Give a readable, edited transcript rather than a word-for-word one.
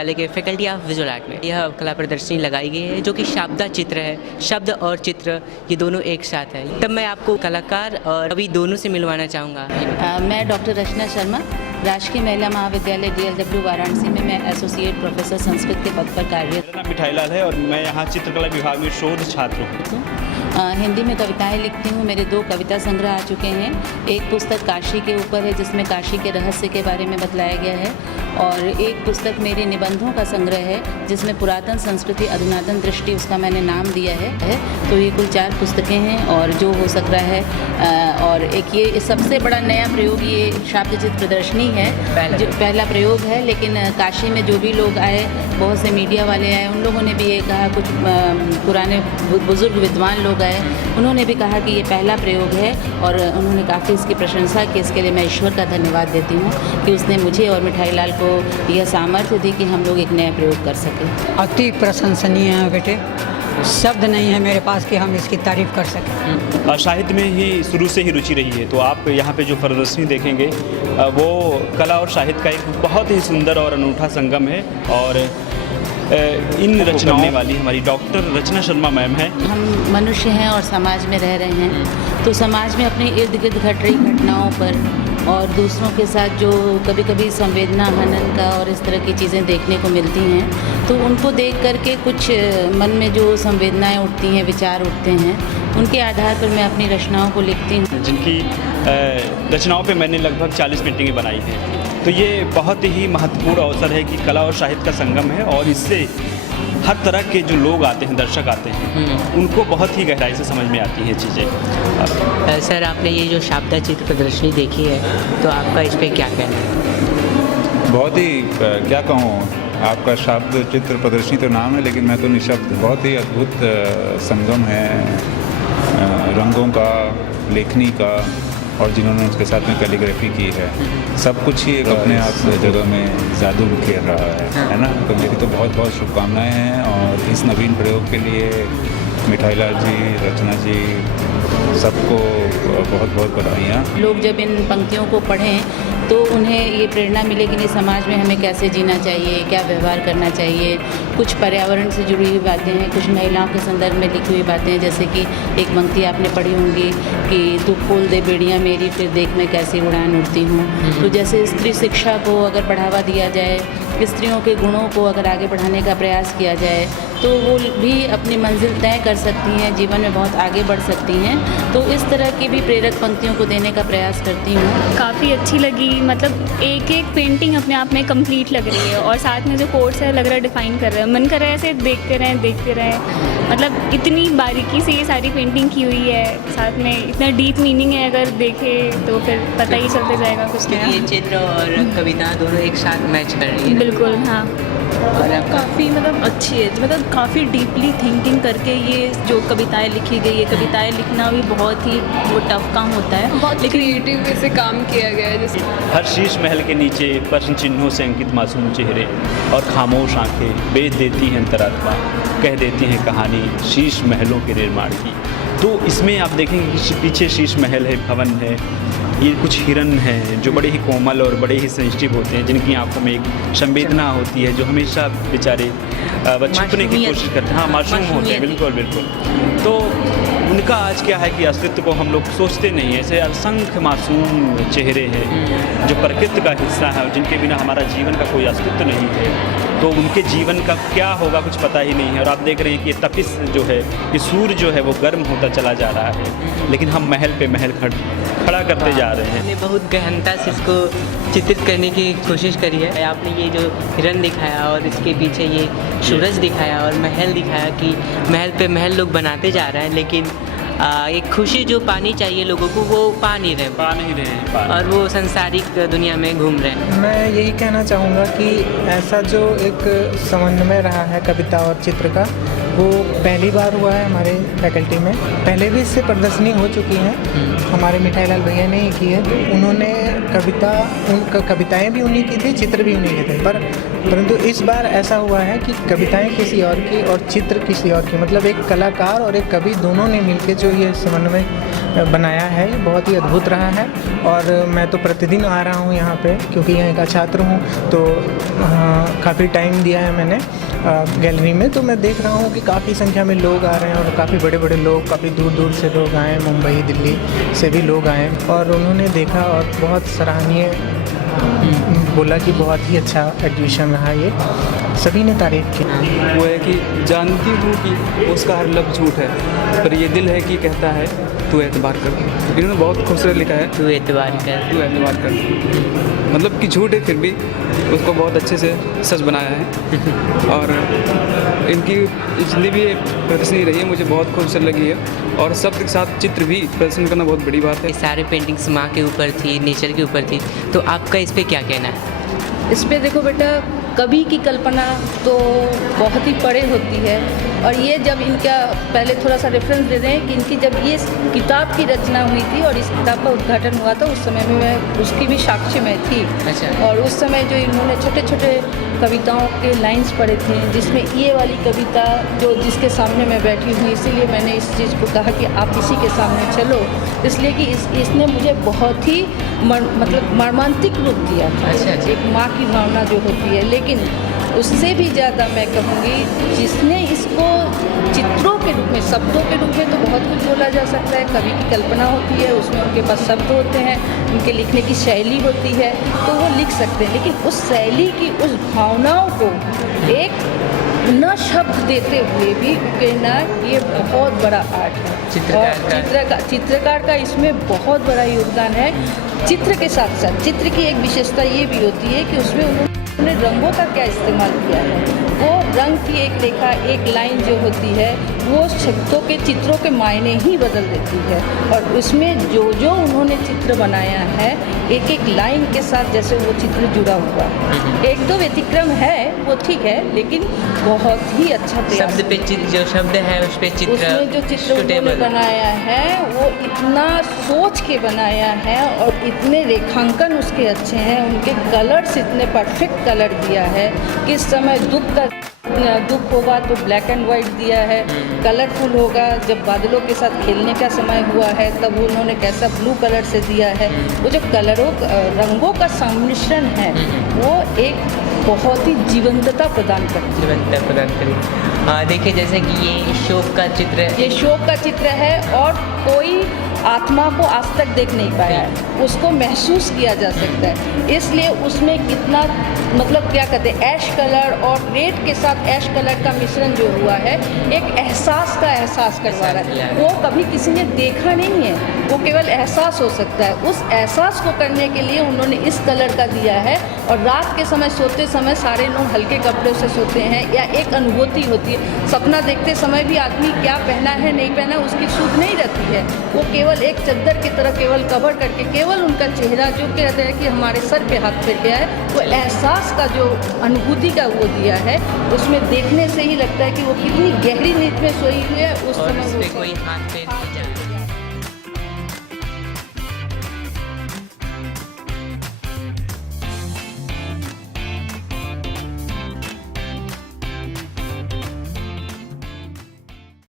विश्वविद्यालय के faculty of visual art में यह कला प्रदर्शनी लगाई गई है, जो कि शाब्दा चित्र है। शब्द और चित्र ये दोनों एक साथ है। तब मैं आपको कलाकार और कवि दोनों से मिलवाना चाहूँगा। मैं डॉक्टर रचना शर्मा, राजकीय महिला महाविद्यालय DLW वाराणसी में मैं एसोसिएट प्रोफेसर संस्कृत के पद पर कार्यरत। मेरा नाम मिठाई लाल है और मैं यहाँ चित्रकला विभाग में शोध छात्र हूँ। हिंदी में कविताएं लिखती हूँ। मेरे 2 कविता संग्रह आ चुके हैं। एक पुस्तक काशी के ऊपर है, जिसमें काशी के रहस्य के बारे में बतलाया गया है, और एक पुस्तक मेरे निबंधों का संग्रह है, जिसमें पुरातन संस्कृति अधुनातन दृष्टि उसका मैंने नाम दिया है। तो ये कुल 4 पुस्तकें हैं, और जो हो सक रहा है। और एक ये सबसे बड़ा नया प्रयोग ये शाब्द चित्र प्रदर्शनी है, जो पहला प्रयोग है। लेकिन काशी में जो भी लोग आए, बहुत से मीडिया वाले आए, उन लोगों ने भी ये कहा, कुछ पुराने बुजुर्ग विद्वान लोग आए, उन्होंने भी कहा कि ये पहला प्रयोग है, और उन्होंने काफ़ी इसकी प्रशंसा की। इसके लिए मैं ईश्वर का धन्यवाद देती हूँ कि उसने मुझे और मिठाई लाल को यह सामर्थ्य दी कि हम लोग एक नया प्रयोग कर सकें। अति प्रशंसनीय है बेटे, शब्द नहीं है मेरे पास कि हम इसकी तारीफ कर सकें। साहित्य में ही शुरू से ही रुचि रही है, तो आप यहाँ पे जो प्रदर्शनी देखेंगे वो कला और साहित्य का एक बहुत ही सुंदर और अनूठा संगम है। और इन रचनाओं वाली हमारी डॉक्टर रचना शर्मा मैम है। हम मनुष्य हैं और समाज में रह रहे हैं, तो समाज में अपने इर्द गिर्द घट रही घटनाओं पर और दूसरों के साथ जो कभी कभी संवेदना हनन का और इस तरह की चीज़ें देखने को मिलती हैं, तो उनको देख करके कुछ मन में जो संवेदनाएं उठती हैं, विचार उठते हैं, उनके आधार पर मैं अपनी रचनाओं को लिखती हूँ। जिनकी रचनाओं पे मैंने लगभग 40 पेंटिंगें बनाई हैं। तो ये बहुत ही महत्वपूर्ण अवसर है कि कला और साहित्य का संगम है, और इससे हर तरह के जो लोग आते हैं, दर्शक आते हैं, उनको बहुत ही गहराई से समझ में आती हैं चीज़ें। सर, आपने ये जो शाब्दा चित्र प्रदर्शनी देखी है, तो आपका इस पर क्या कहना है? बहुत ही क्या कहूँ, आपका शब्द चित्र प्रदर्शनी तो नाम है, लेकिन मैं तो निशब्द। बहुत ही अद्भुत संगम है रंगों का, लेखनी का, और जिन्होंने उसके साथ में कैलीग्राफी की है, सब कुछ ही एक अपने आप जगह में जादू बिखेर रहा है ना। तो मेरी तो बहुत बहुत शुभकामनाएं हैं, और इस नवीन प्रयोग के लिए मिठाई लाल जी, रचना जी, सबको बहुत बहुत बधाइयाँ। लोग जब इन पंक्तियों को पढ़ें तो उन्हें ये प्रेरणा मिले कि नहीं, समाज में हमें कैसे जीना चाहिए, क्या व्यवहार करना चाहिए। कुछ पर्यावरण से जुड़ी हुई बातें हैं, कुछ महिलाओं के संदर्भ में लिखी हुई बातें हैं, जैसे कि एक पंक्ति आपने पढ़ी होंगी कि तू खोल दे बेड़ियाँ मेरी, फिर देख मैं कैसी उड़ान उड़ती हूँ। तो जैसे स्त्री शिक्षा को अगर बढ़ावा दिया जाए, स्त्रियों के गुणों को अगर आगे बढ़ाने का प्रयास किया जाए, तो वो भी अपनी मंजिल तय कर सकती हैं, जीवन में बहुत आगे बढ़ सकती हैं। तो इस तरह की भी प्रेरक पंक्तियों को देने का प्रयास करती हूँ। काफ़ी अच्छी लगी, मतलब एक एक पेंटिंग अपने आप में कंप्लीट लग रही है, और साथ में जो कोर्स है लग रहा है डिफाइन कर रहा है। मन कर रहा है ऐसे देखते रहें। मतलब इतनी बारीकी से ये सारी पेंटिंग की हुई है, साथ में इतना डीप मीनिंग है, अगर देखें तो फिर पता ही चलते जाएगा कुछ नया। ये चित्र और कविता दोनों एक साथ मैच कर रही है। बिल्कुल, हाँ। और काफ़ी मतलब अच्छी है, मतलब काफ़ी डीपली थिंकिंग करके ये जो कविताएं लिखी गई है। कविताएं लिखना भी बहुत ही वो टफ काम होता है, बहुत क्रिएटिव वे से काम किया गया है। जैसे हर शीश महल के नीचे प्रश्न चिन्हों से अंकित मासूम चेहरे और खामोश आंखें बेच देती हैं अंतरात्मा, कह देती हैं कहानी शीश महलों के निर्माण की। तो इसमें आप देखेंगे कि पीछे शीश महल है, भवन है, ये कुछ हिरन हैं जो बड़े ही कोमल और बड़े ही सेंसिटिव होते हैं, जिनकी आंखों में एक संवेदना होती है, जो हमेशा बेचारे छुपने की कोशिश करते हैं। हाँ, मासूम होते हैं, बिल्कुल बिल्कुल। तो उनका आज क्या है कि अस्तित्व को हम लोग सोचते नहीं हैं। ऐसे असंख्य मासूम चेहरे हैं जो प्रकृति का हिस्सा है, और जिनके बिना हमारा जीवन का कोई अस्तित्व नहीं है। तो उनके जीवन का क्या होगा कुछ पता ही नहीं है। और आप देख रहे हैं कि ये तपिश जो है, ये सूर्य जो है वो गर्म होता चला जा रहा है, लेकिन हम महल पे महल खड़ा करते जा रहे हैं। आपने बहुत गहनता से इसको चित्रित करने की कोशिश करी है। आपने ये जो हिरन दिखाया और इसके पीछे ये सूरज दिखाया और महल दिखाया कि महल पे महल लोग बनाते जा रहे हैं, लेकिन एक खुशी जो पानी चाहिए लोगों को वो पा नहीं रहे, और वो सांसारिक दुनिया में घूम रहे हैं। मैं यही कहना चाहूँगा कि ऐसा जो एक समन्वय रहा है कविता और चित्र का, वो पहली बार हुआ है हमारे फैकल्टी में। पहले भी इससे प्रदर्शनी हो चुकी हैं, हमारे मिठाई लाल भैया ने ही की है। उन्होंने कविताएं भी उन्हीं की थी, चित्र भी उन्हीं के थे, परंतु इस बार ऐसा हुआ है कि कविताएं किसी और की और चित्र किसी और की, मतलब एक कलाकार और एक कवि दोनों ने मिलकर जो ये समन्वय बनाया है, बहुत ही अद्भुत रहा है। और मैं तो प्रतिदिन आ रहा हूँ यहाँ पे, क्योंकि यहाँ का छात्र हूँ, तो काफ़ी टाइम दिया है मैंने गैलरी में। तो मैं देख रहा हूँ कि काफ़ी संख्या में लोग आ रहे हैं और काफ़ी बड़े बड़े लोग, काफ़ी दूर दूर से लोग आए, मुंबई दिल्ली से भी लोग आए और उन्होंने देखा और बहुत सराहनीय बोला कि बहुत ही अच्छा एग्जीबिशन रहा ये, सभी ने तारीफ़ की। वो है कि जानती हूँ कि उसका हर लफ्ज़ झूठ है, पर ये दिल है कि कहता है तू एतबार कर। इन्होंने बहुत खूबसूरत लिखा है, तू एतबार कर। तू एतबार कर, मतलब कि झूठ है फिर भी उसको बहुत अच्छे से सच बनाया है। और इनकी जितनी भी प्रदर्शनी रही है मुझे बहुत खूबसूरत लगी है, और सबके साथ चित्र भी प्रदर्शन करना बहुत बड़ी बात है। ये सारे पेंटिंग्स माँ के ऊपर थी, नेचर के ऊपर थी, तो आपका इस पे क्या कहना है? इस पे देखो बेटा, कवि की कल्पना तो बहुत ही परे होती है, और ये जब इनका पहले थोड़ा सा रेफरेंस दे दें कि इनकी जब ये किताब की रचना हुई थी और इस किताब का उद्घाटन हुआ था, उस समय में मैं उसकी भी साक्षी में थी। अच्छा। और उस समय जो इन्होंने छोटे छोटे कविताओं के लाइंस पढ़े थे, जिसमें ये वाली कविता जो जिसके सामने मैं बैठी हूँ, इसीलिए मैंने इस चीज़ को कहा कि आप इसी के सामने चलो, इसलिए कि इसने मुझे बहुत ही मतलब मर्मांतिक रूप दिया था। अच्छा, अच्छा। एक माँ की भावना जो होती है, लेकिन उससे भी ज़्यादा मैं कहूँगी जिसने इसको चित्रों के रूप में, शब्दों के रूप में तो बहुत कुछ बोला जा सकता है। कवि की कल्पना होती है, उसमें उनके पास शब्द होते हैं, उनके लिखने की शैली होती है, तो वो लिख सकते हैं, लेकिन उस शैली की, उस भावनाओं को एक न शब्द देते हुए भी कहना, ये बहुत बड़ा आर्ट है। चित्रकार का इसमें बहुत बड़ा योगदान है। चित्र के साथ साथ चित्र की एक विशेषता ये भी होती है कि उसमें उन्होंने रंगों का क्या इस्तेमाल किया है। वो रंग की एक रेखा, एक लाइन जो होती है, वो शब्दों के, चित्रों के मायने ही बदल देती है। और उसमें जो जो उन्होंने चित्र बनाया है, एक एक लाइन के साथ जैसे वो चित्र जुड़ा हुआ है। एक दो व्यतिक्रम है, वो ठीक है, लेकिन बहुत ही अच्छा प्रयास। शब्द पे जो शब्द है उस पे चित्र, उसमें जो चित्र उन्होंने बनाया है वो इतना सोच के बनाया है और इतने रेखांकन उसके अच्छे हैं, उनके कलर्स इतने परफेक्ट कलर दिया है। किस समय दुख होगा तो ब्लैक एंड वाइट दिया है, कलरफुल होगा जब बादलों के साथ खेलने का समय हुआ है तब उन्होंने कैसा ब्लू कलर से दिया है। वो जो रंगों का सम्मिश्रण है वो एक बहुत ही जीवंतता प्रदान करी। हाँ, देखिए जैसे कि ये शोक का चित्र है, ये शोक का चित्र है और कोई आत्मा को आज तक देख नहीं पाया है, उसको महसूस किया जा सकता है। इसलिए उसमें कितना मतलब क्या कहते हैं, ऐश कलर और रेड के साथ ऐश कलर का मिश्रण जो हुआ है, एक एहसास का एहसास करवा रहा है। वो कभी किसी ने देखा नहीं है, वो केवल एहसास हो सकता है। उस एहसास को करने के लिए उन्होंने इस कलर का दिया है। और रात के समय सोते समय सारे लोग हल्के कपड़ों से सोते हैं, या एक अनुभूति होती है, सपना देखते समय भी आदमी क्या पहना है नहीं पहना उसकी सूझ नहीं रहती है। वो केवल एक चद्दर की तरह केवल कवर करके, केवल उनका चेहरा जो कहते हैं कि हमारे सर पे हाथ फेर गया है, वो एहसास का जो अनुभूति का वो दिया है, उसमें देखने से ही लगता है कि वो कितनी गहरी नींद में सोई हुई है। उस समय कोई हाथ पे